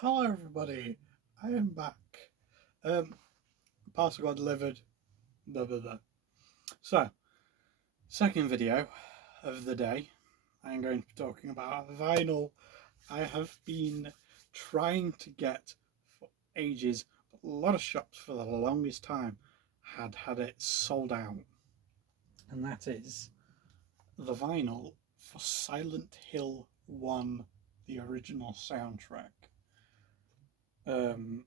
Hello everybody, I am back. Parcel got delivered, blah blah blah. So, second video of the day, I'm going to be talking about a vinyl I have been trying to get for ages, but a lot of shops for the longest time had it sold out. And that is the vinyl for Silent Hill 1, the original soundtrack. Um,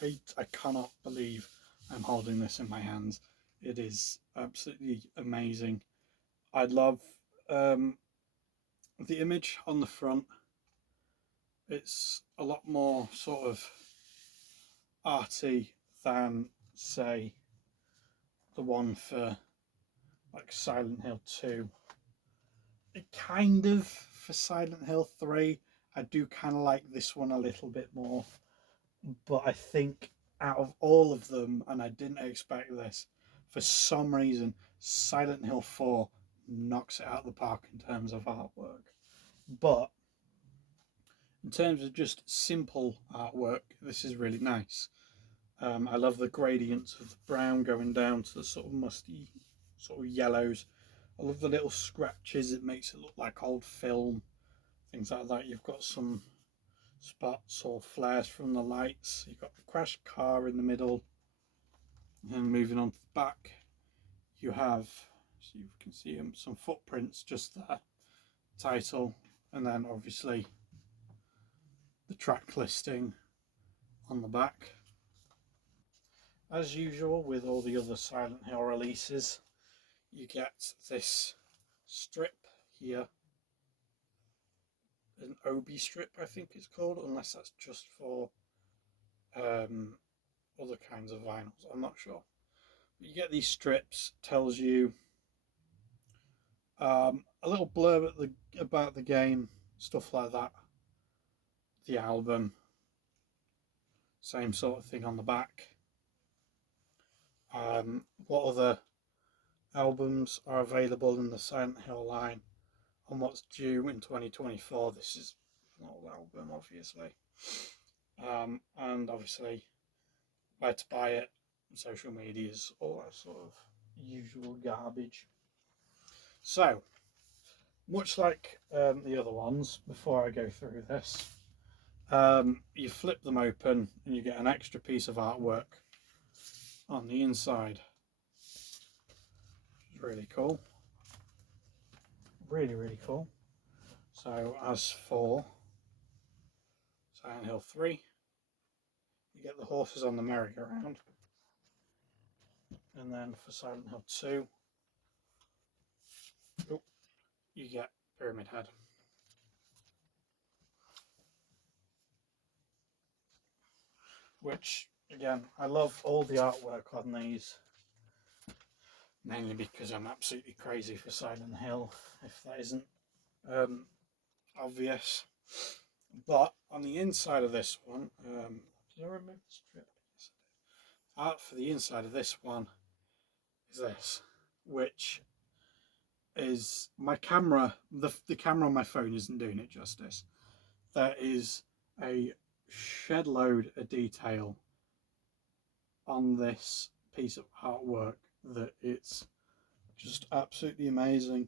I cannot believe I'm holding this in my hands. It is absolutely amazing. I love um, the image on the front. It's a lot more sort of arty than, say, the one for like Silent Hill 2. It kind of for Silent Hill 3. I do kind of like this one a little bit more. But I think out of all of them, and I didn't expect this, for some reason, Silent Hill 4 knocks it out of the park in terms of artwork. But in terms of just simple artwork, this is really nice. I love the gradients of the brown going down to the sort of musty sort of yellows. I love the little scratches, it makes it look like old film, things like that. You've got some spots or flares from the lights. You've got the crashed car in the middle. And moving on to the back, you have, so you can see some footprints just there, title, and then obviously the track listing on the back. As usual with all the other Silent Hill releases, you get this strip here, an Obi strip I think it's called, unless that's just for other kinds of vinyls, I'm not sure. But you get these strips, tells you a little blurb about the game, stuff like that. The album, same sort of thing on the back. What other albums are available in the Silent Hill line and what's due in 2024. This is an old album, obviously. And obviously, where to buy it, social medias, all that sort of usual garbage. So, much like the other ones, before I go through this, you flip them open and you get an extra piece of artwork on the inside, which is really cool. Really cool. So, as for Silent Hill 3, you get the horses on the merry-go-round. And then for Silent Hill 2, you get Pyramid Head. Which, again, I love all the artwork on these, mainly because I'm absolutely crazy for Silent Hill, if that isn't obvious. But on the inside of this one, did I remove the strip? Yes, I did. Art for the inside of this one is this, which is my camera. The camera on my phone isn't doing it justice. There is a shed load of detail on this piece of artwork that it's just absolutely amazing.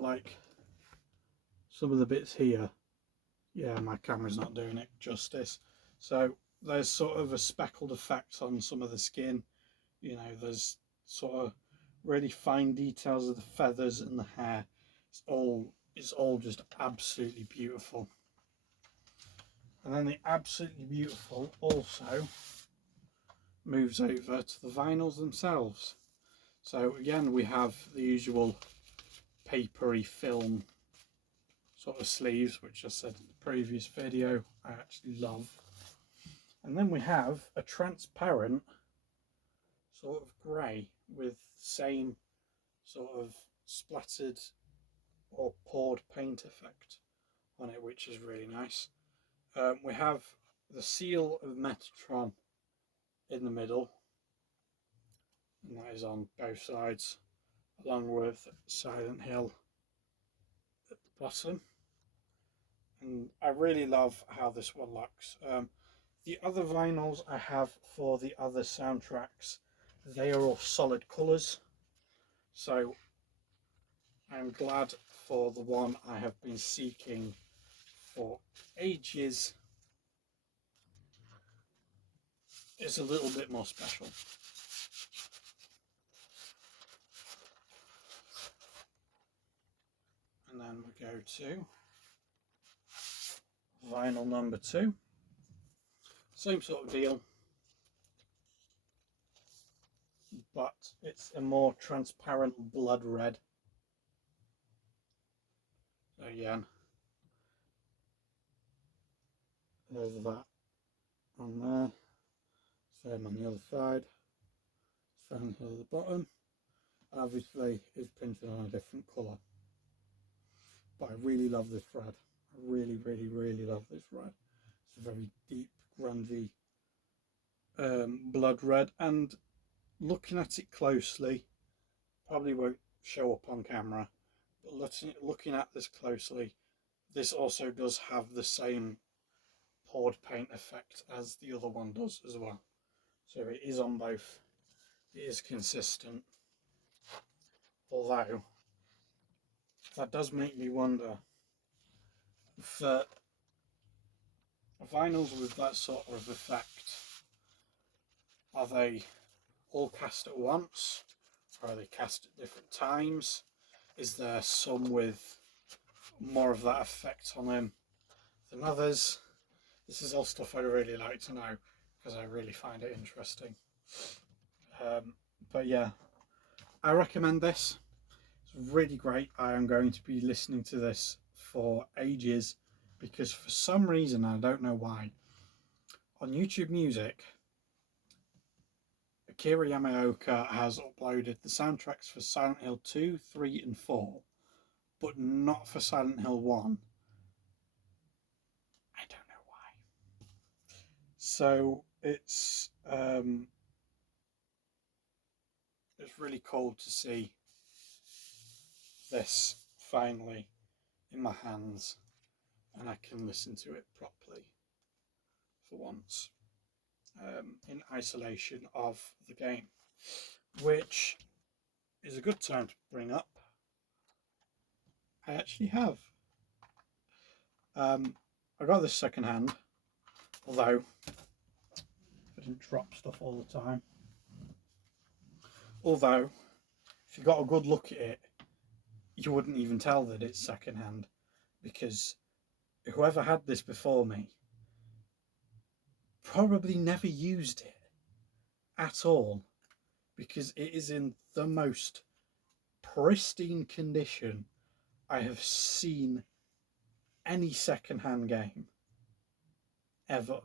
Like some of the bits here, yeah, my camera's not doing it justice. So there's sort of a speckled effect on some of the skin. You know, there's sort of really fine details of the feathers and the hair. It's all just absolutely beautiful. And then the absolutely beautiful also moves over to the vinyls themselves. So again, we have the usual papery film sort of sleeves, which I said in the previous video I actually love. And then we have a transparent sort of grey with the same sort of splattered or poured paint effect on it, which is really nice. We have the seal of Metatron in the middle, and that is on both sides, along with Silent Hill at the bottom. and I really love how this one looks. The other vinyls I have for the other soundtracks, they are all solid colours, so I'm glad for the one I have been seeking for ages is a little bit more special. And then we go to vinyl number 2. Same sort of deal, but it's a more transparent blood red. So again, there's that on there. Same on the other side. Same here at the bottom. Obviously, it's printed on a different colour. But I really love this red. I really, really, really love this red. It's a very deep, grungy blood red, and looking at it closely, probably won't show up on camera, but looking at this closely, this also does have the same poured paint effect as the other one does as well. So it is on both. It is consistent. Although, that does make me wonder, for vinyls with that sort of effect, are they all cast at once? Or are they cast at different times? Is there some with more of that effect on them than others? This is all stuff I'd really like to know, because I really find it interesting. But yeah, I recommend this. It's really great. I am going to be listening to this for ages, because for some reason, I don't know why, on YouTube Music, Akira Yamaoka has uploaded the soundtracks for Silent Hill 2, 3 and 4, but not for Silent Hill 1. I don't know why. So it's really cool to see this finally in my hands, and I can listen to it properly for once, in isolation of the game, which is a good time to bring up. I actually have. I got this second hand, although I didn't drop stuff all the time. Although, if you got a good look at it, you wouldn't even tell that it's second hand, because whoever had this before me probably never used it at all, because it is in the most pristine condition I have seen any second-hand game ever.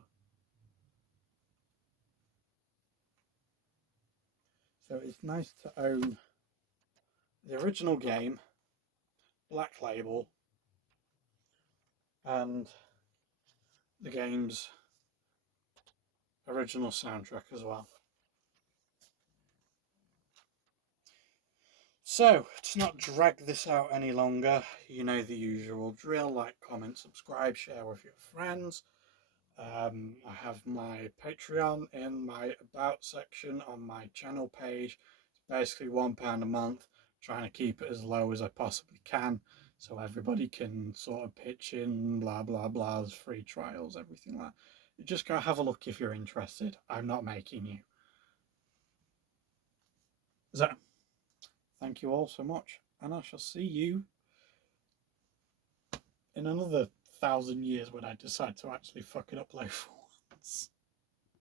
So it's nice to own the original game, Black Label, and the game's original soundtrack as well. So, to not drag this out any longer, you know the usual drill: like, comment, subscribe, share with your friends. I have my Patreon in my About section on my channel page. It's basically £1 a month, trying to keep it as low as I possibly can, so everybody can sort of pitch in, blah blah blah, free trials, everything like that. You just go have a look if you're interested. I'm not making you. So, thank you all so much, and I shall see you in another 1,000 years when I decide to actually fucking upload for once.